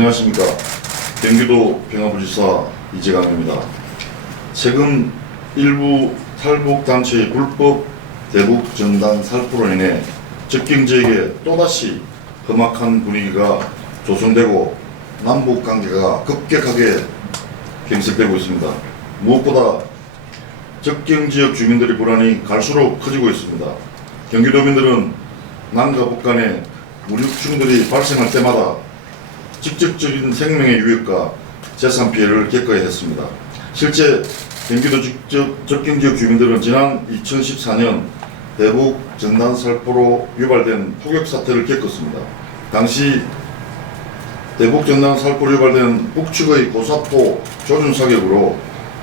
안녕하십니까. 경기도 평화부지사 이재강입니다. 최근 일부 탈북단체의 불법 대북 전단 살포로 인해 접경지역에 또다시 험악한 분위기가 조성되고 남북 관계가 급격하게 경색되고 있습니다. 무엇보다 접경지역 주민들의 불안이 갈수록 커지고 있습니다. 경기도민들은 남과 북 간의 무력 충돌이 발생할 때마다 직접적인 생명의 위협과 재산 피해를 겪어야 했습니다. 실제 경기도 접경지역 주민들은 지난 2014년 대북 전단 살포로 유발된 폭격 사태를 겪었습니다. 당시 대북 전단 살포로 유발된 북측의 고사포 조준 사격으로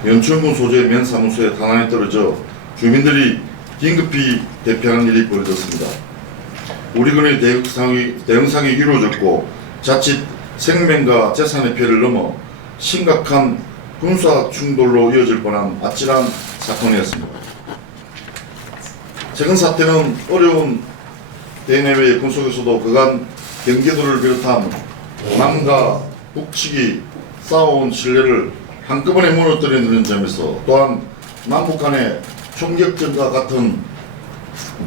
연천군 소재의 면 사무소에 탄환이 떨어져 주민들이 긴급히 대피하는 일이 벌어졌습니다. 우리 군의 대응상이 이루어졌고 자칫 생명과 재산의 피해를 넘어 심각한 군사 충돌로 이어질 뻔한 아찔한 사건이었습니다. 최근 사태는 어려운 대내외의 군 속에서도 그간 경기도를 비롯한 남과 북측이 쌓아온 신뢰를 한꺼번에 무너뜨리는 점에서 또한 남북 간의 총격전과 같은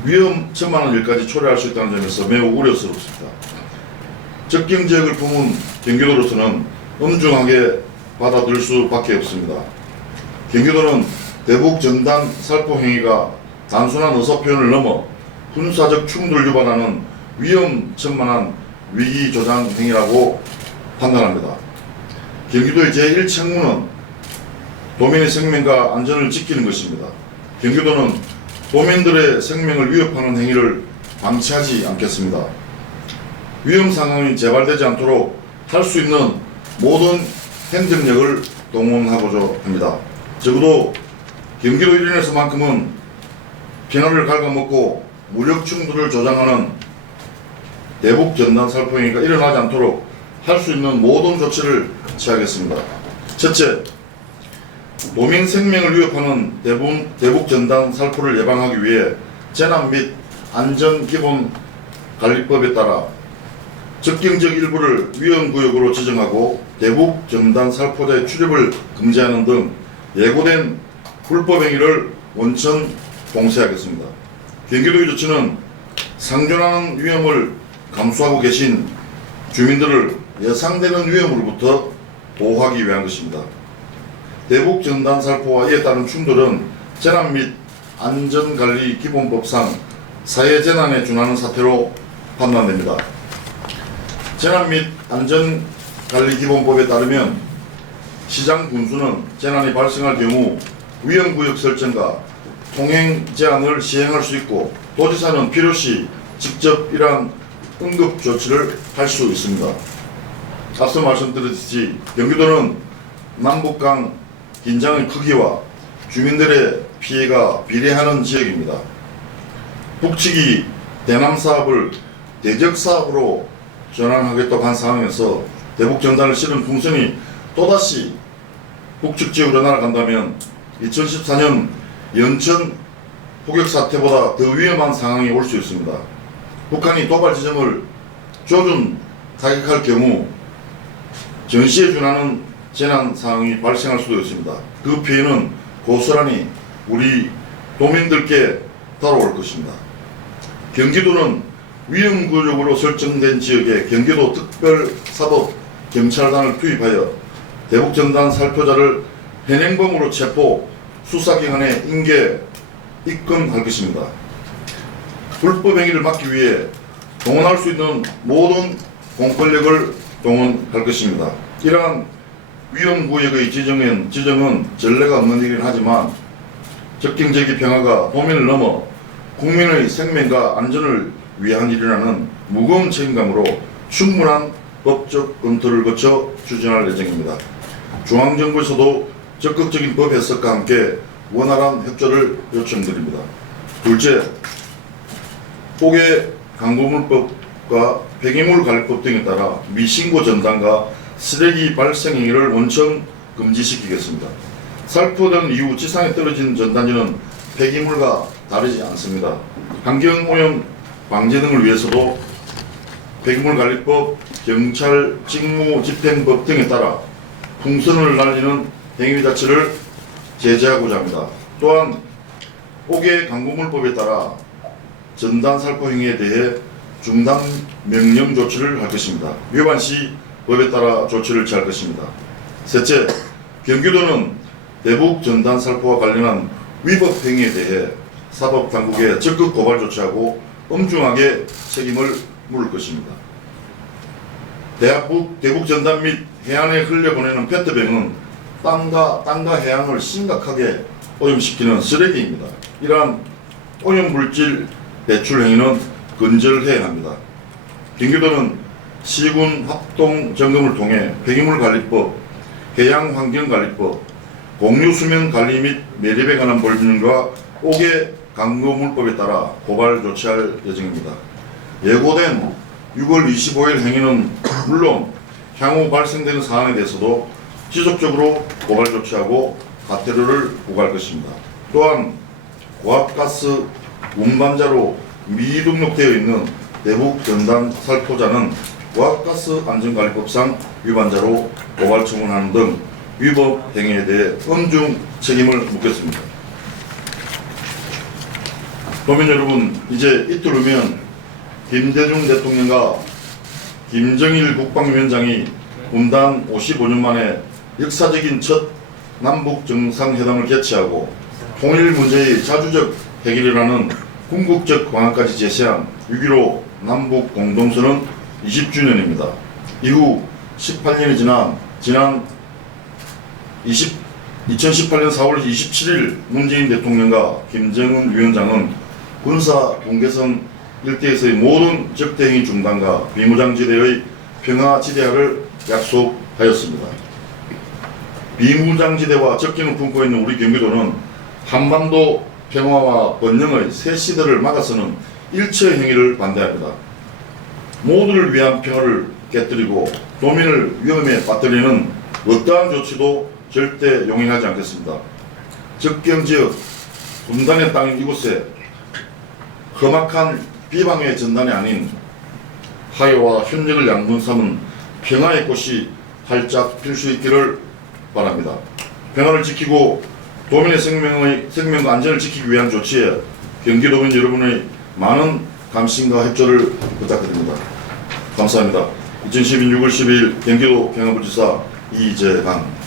위험천만한 일까지 초래할 수 있다는 점에서 매우 우려스럽습니다. 접경지역을 품은 경기도로서는 엄중하게 받아들일 수밖에 없습니다. 경기도는 대북 전단 살포 행위가 단순한 의사표현을 넘어 군사적 충돌을 유발하는 위험천만한 위기조장 행위라고 판단합니다. 경기도의 제1책무는 도민의 생명과 안전을 지키는 것입니다. 경기도는 도민들의 생명을 위협하는 행위를 방치하지 않겠습니다. 위험 상황이 재발되지 않도록 할 수 있는 모든 행정력을 동원하고자 합니다. 적어도 경기도 일원에서만큼은 평화를 갉아먹고 무력 충돌을 조장하는 대북 전단 살포 행위가 일어나지 않도록 할 수 있는 모든 조치를 취하겠습니다. 첫째, 도민 생명을 위협하는 대북 전단 살포를 예방하기 위해 재난 및 안전기본관리법에 따라 접경지역 일부를 위험구역으로 지정하고 대북 전단 살포자의 출입을 금지하는 등 예고된 불법 행위를 원천 봉쇄하겠습니다. 경기도의 조치는 상존하는 위험을 감수하고 계신 주민들을 예상되는 위험으로부터 보호하기 위한 것입니다. 대북 전단 살포와 이에 따른 충돌은 재난 및 안전관리기본법상 사회재난에 준하는 사태로 판단됩니다. 재난 및 안전관리기본법에 따르면 시장 군수는 재난이 발생할 경우 위험구역 설정과 통행 제한을 시행할 수 있고 도지사는 필요시 직접 이러한 응급조치를 할 수 있습니다. 앞서 말씀드렸듯이 경기도는 남북 간 긴장의 크기와 주민들의 피해가 비례하는 지역입니다. 북측이 대남 사업을 대적 사업으로 전환하겠다고 한 상황에서 대북 전단을 실은 풍선이 또다시 북측 지역으로 날아간다면 2014년 연천 폭격 사태보다 더 위험한 상황이 올 수 있습니다. 북한이 도발 지점을 조준 타격할 경우 전시에 준하는 재난 상황이 발생할 수도 있습니다. 그 피해는 고스란히 우리 도민들께 따라올 것입니다. 경기도는 위험구역으로 설정된 지역에 경기도 특별사법경찰단을 투입하여 대북전단 살포자를 현행범으로 체포, 수사기관에 인계, 입건할 것입니다. 불법 행위를 막기 위해 동원할 수 있는 모든 공권력을 동원할 것입니다. 이러한 위험구역의 지정은 전례가 없는 일이긴 하지만 접경지역의 평화가 도민을 넘어 국민의 생명과 안전을 위한 일이라는 무거운 책임감으로 충분한 법적 검토를 거쳐 추진할 예정입니다. 중앙정부에서도 적극적인 법 해석과 함께 원활한 협조를 요청드립니다. 둘째, 포개 강도물법과 폐기물관리법 등에 따라 미신고 전단과 쓰레기 발생 행위를 원천 금지시키겠습니다. 살포된 이후 지상에 떨어진 전단지는 폐기물과 다르지 않습니다. 환경오염 방제 등을 위해서도 폐기물관리법, 경찰 직무집행법 등에 따라 풍선을 날리는 행위 자체를 제재하고자 합니다. 또한 5개 강구물법에 따라 전단살포 행위에 대해 중단 명령 조치를 할 것입니다. 위반 시 법에 따라 조치를 취할 것입니다. 셋째, 경기도는 대북 전단살포와 관련한 위법 행위에 대해 사법당국에 적극 고발 조치하고 엄중하게 책임을 물을 것입니다. 대북 전단 및 해안에 흘려보내는 페트병은 땅과 해양을 심각하게 오염시키는 쓰레기입니다. 이러한 오염물질 배출 행위는 근절해야 합니다. 경기도는 시군 합동 점검을 통해 폐기물관리법, 해양환경관리법, 공유수면관리 및 매립에 관한 법률과 5개 강구물법에 따라 고발 조치할 예정입니다. 예고된 6월 25일 행위는 물론 향후 발생되는 사안에 대해서도 지속적으로 고발 조치하고 과태료를 부과할 것입니다. 또한 고압가스 운반자로 미등록되어 있는 대북 전단 살포자는 고압가스 안전관리법상 위반자로 고발 청구하는 등 위법 행위에 대해 엄중 책임을 묻겠습니다. 도민 여러분, 이제 이틀 후면 김대중 대통령과 김정일 국방위원장이 분단 55년 만에 역사적인 첫 남북 정상회담을 개최하고 통일 문제의 자주적 해결이라는 궁극적 방안까지 제시한 6.15 남북 공동선언 20주년입니다. 이후 18년이 지난 2018년 4월 27일 문재인 대통령과 김정은 위원장은 군사 경계선 일대에서의 모든 적대행위 중단과 비무장지대의 평화지대화를 약속하였습니다. 비무장지대와 적기를 품고 있는 우리 경기도는 한반도 평화와 번영의 새 시대를 막아서는 일체의 행위를 반대합니다. 모두를 위한 평화를 깨뜨리고 도민을 위험에 빠뜨리는 어떠한 조치도 절대 용인하지 않겠습니다. 적경지역 분단의 땅인 이곳에 험악한 비방의 전단이 아닌 화해와 협력을 양분 삼은 평화의 꽃이 활짝 필 수 있기를 바랍니다. 평화를 지키고 도민의 생명과 안전을 지키기 위한 조치에 경기도민 여러분의 많은 감심과 협조를 부탁드립니다. 감사합니다. 2012년 6월 12일 경기도 경남부지사 이재강.